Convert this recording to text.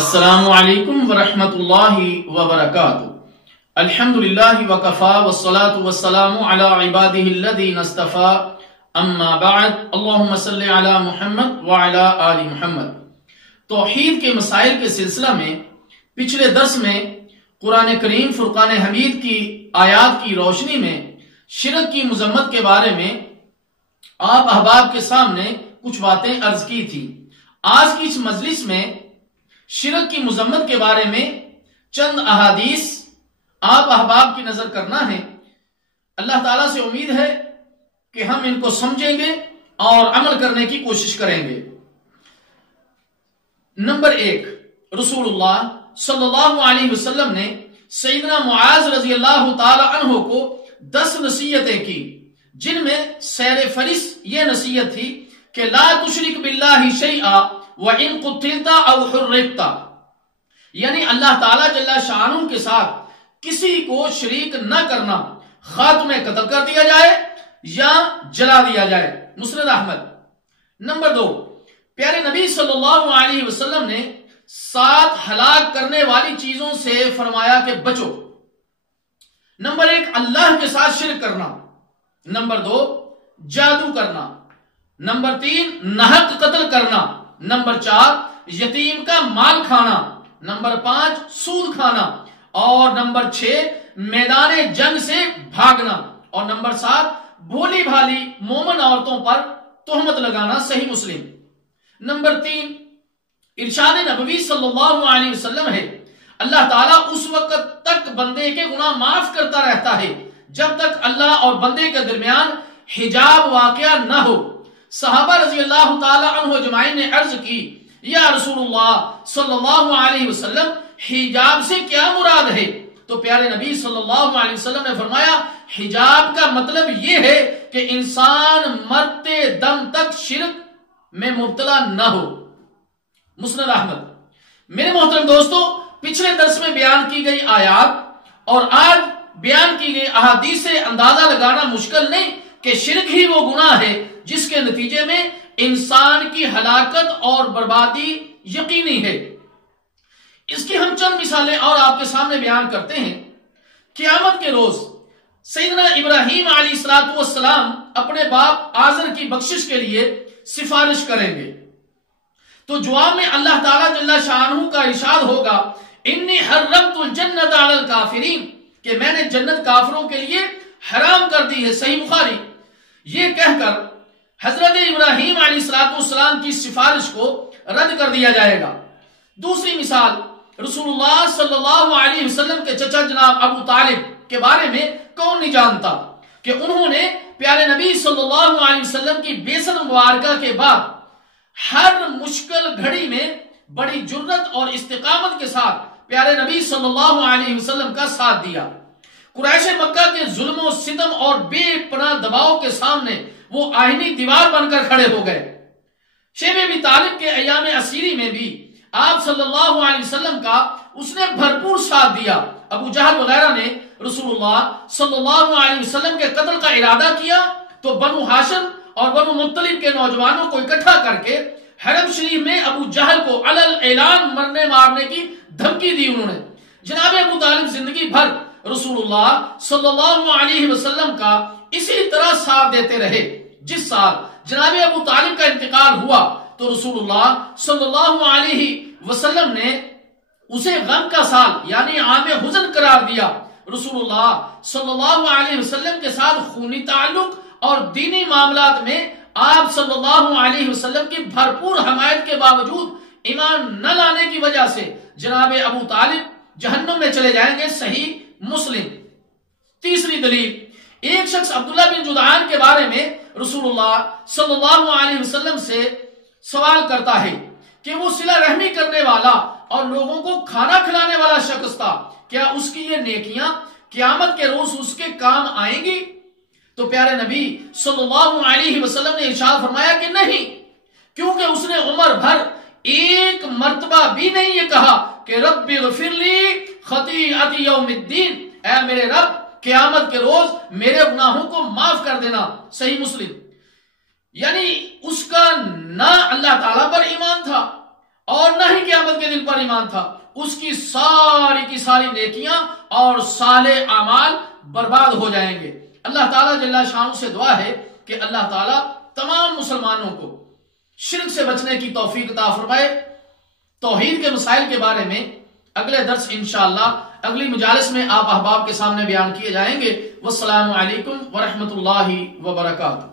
السلام علیکم ورحمۃ اللہ وبرکاتہ۔ الحمدللہ وکفا والصلاة والسلام علی عبادہ الذین اصطفیٰ، اما بعد، اللہم صلی علی محمد وعلی آل محمد۔ توحید کے مسائل کے سلسلہ میں پچھلے درس میں قرآن کریم فرقان حمید کی آیات کی روشنی میں شرک کی مذمت کے بارے میں آپ احباب کے سامنے کچھ باتیں عرض کی تھی۔ آج کی اس مجلس میں شرک کی مذمت کے بارے میں چند احادیث آپ احباب کی نظر کرنا ہے۔ اللہ تعالیٰ سے امید ہے کہ ہم ان کو سمجھیں گے اور عمل کرنے کی کوشش کریں گے۔ نمبر 1، رسول اللہ صلی اللہ علیہ وسلم نے سیدنا معاذ رضی اللہ تعالی عنہ کو 10 نصیحتیں کی، جن میں سیر فہرست یہ نصیحت تھی کہ لا تشرک باللہ شیئا وَإِن قُتِلْتَ أَوْ حُرِّقْتَ، یعنی اللہ تعالیٰ جل شانہ کے ساتھ کسی کو شریک نہ کرنا، خواہ تمہیں قتل کر دیا جائے یا جلا دیا جائے۔ مسند احمد۔ نمبر 2، پیارے نبی صلی اللہ علیہ وسلم نے 7 ہلاک کرنے والی چیزوں سے فرمایا کہ بچو۔ نمبر 1، اللہ کے ساتھ شرک کرنا۔ نمبر 2، جادو کرنا۔ نمبر 3، ناحق قتل کرنا۔ نمبر 4، یتیم کا مال کھانا۔ نمبر 5، سود کھانا۔ اور نمبر 6، میدان جنگ سے بھاگنا۔ اور نمبر 7، بھولی بھالی مومن عورتوں پر تہمت لگانا۔ صحیح مسلم۔ نمبر 3، ارشاد نبوی صلی اللہ علیہ وسلم ہے، اللہ تعالیٰ اس وقت تک بندے کے گناہ معاف کرتا رہتا ہے جب تک اللہ اور بندے کے درمیان حجاب واقع نہ ہو۔ صحابہ رضی اللہ تعالی عنہ اجمعین نے عرض کی، یا رسول اللہ صلی اللہ علیہ وسلم، حجاب سے کیا مراد ہے؟ تو پیارے نبی صلی اللہ علیہ وسلم نے فرمایا، حجاب کا مطلب یہ ہے کہ انسان مرتے دم تک شرک میں مبتلا نہ ہو۔ مسند احمد۔ میرے محترم دوستو، پچھلے درس میں بیان کی گئی آیات اور آج بیان کی گئی احادیث سے اندازہ لگانا مشکل نہیں کہ شرک ہی وہ گناہ ہے جس کے نتیجے میں انسان کی ہلاکت اور بربادی یقینی ہے۔ اس کی ہم چند مثالیں اور آپ کے سامنے بیان کرتے ہیں۔ قیامت کے روز سیدنا ابراہیم علیہ السلام اپنے باپ آزر کی بخشش کے لیے سفارش کریں گے، تو جواب میں اللہ تعالیٰ جل شانہ کا ارشاد ہوگا، انی حرمت الجنت علی الکافرین، کہ میں نے جنت کافروں کے لیے حرام کر دی ہے۔ صحیح بخاری۔ یہ کہہ کر حضرت ابراہیم علیہ السلام کی سفارش کو رد کر دیا جائے گا۔ دوسری مثال، رسول اللہ صلی اللہ علیہ وسلم کے چچا جناب ابو طالب کے بارے میں کون نہیں جانتا کہ انہوں نے پیارے نبی صلی اللہ علیہ وسلم کی بعثت مبارکہ کے بعد ہر مشکل گھڑی میں بڑی جرت اور استقامت کے ساتھ پیارے نبی صلی اللہ علیہ وسلم کا ساتھ دیا۔ قریش مکہ کے ظلم و ستم اور بے پناہ دباؤ کے سامنے وہ آہنی دیوار بن کر کھڑے ہو گئے۔ شیب ابی طالب کے ایام اسیری میں بھی آپ صلی اللہ علیہ وسلم کا اس نے بھرپور ساتھ دیا۔ ابو جہل وغیرہ نے رسول اللہ صلی اللہ علیہ وسلم کے قتل کا ارادہ کیا تو بنو ہاشم اور بنو مطلب کے نوجوانوں کو اکٹھا کر کے حرم شریف میں ابو جہل کو علل اعلان مرنے مارنے کی دھمکی دی انہوں نے۔ جناب ابو طالب زندگی بھر رسول اللہ صلی اللہ علیہ وسلم کا اسی طرح ساتھ دیتے رہے۔ جس سال جناب ابو طالب کا انتقال ہوا تو رسول اللہ صلی اللہ علیہ وسلم نے اسے غم کا سال یعنی عام حزن قرار دیا۔ رسول اللہ صلی اللہ علیہ وسلم کے ساتھ خونی تعلق اور دینی معاملات میں آپ صلی اللہ علیہ وسلم کی بھرپور حمایت کے باوجود ایمان نہ لانے کی وجہ سے جناب ابو طالب جہنم میں چلے جائیں گے۔ صحیح مسلم۔ تیسری دلیل، ایک شخص عبداللہ بن جدعان کے بارے میں رسول اللہ صلی اللہ علیہ وسلم سے سوال کرتا ہے کہ وہ صلہ رحمی کرنے والا اور لوگوں کو کھانا کھلانے والا شخص تھا، کیا اس کی یہ نیکیاں قیامت کے روز اس کے کام آئیں گی؟ تو پیارے نبی صلی اللہ علیہ وسلم نے ارشاد فرمایا کہ نہیں، کیونکہ اس نے عمر بھر ایک مرتبہ بھی نہیں یہ کہا کہ رب اغفر لی خطیئتی یوم الدین، اے میرے رب قیامت کے روز میرے گناہوں کو معاف کر دینا۔ صحیح مسلم۔ یعنی اس کا نہ اللہ تعالیٰ پر ایمان تھا اور نہ ہی قیامت کے دن پر ایمان تھا اس کی ساری نیکیاں اور صالح اعمال برباد ہو جائیں گے۔ اللہ تعالیٰ جل شانہ سے دعا ہے کہ اللہ تعالیٰ تمام مسلمانوں کو شرک سے بچنے کی توفیق عطا فرمائے۔ توحید کے مسائل کے بارے میں اگلے درس انشاءاللہ اگلی مجالس میں آپ احباب کے سامنے بیان کیے جائیں گے۔ والسلام علیکم ورحمۃ اللہ وبرکاتہ۔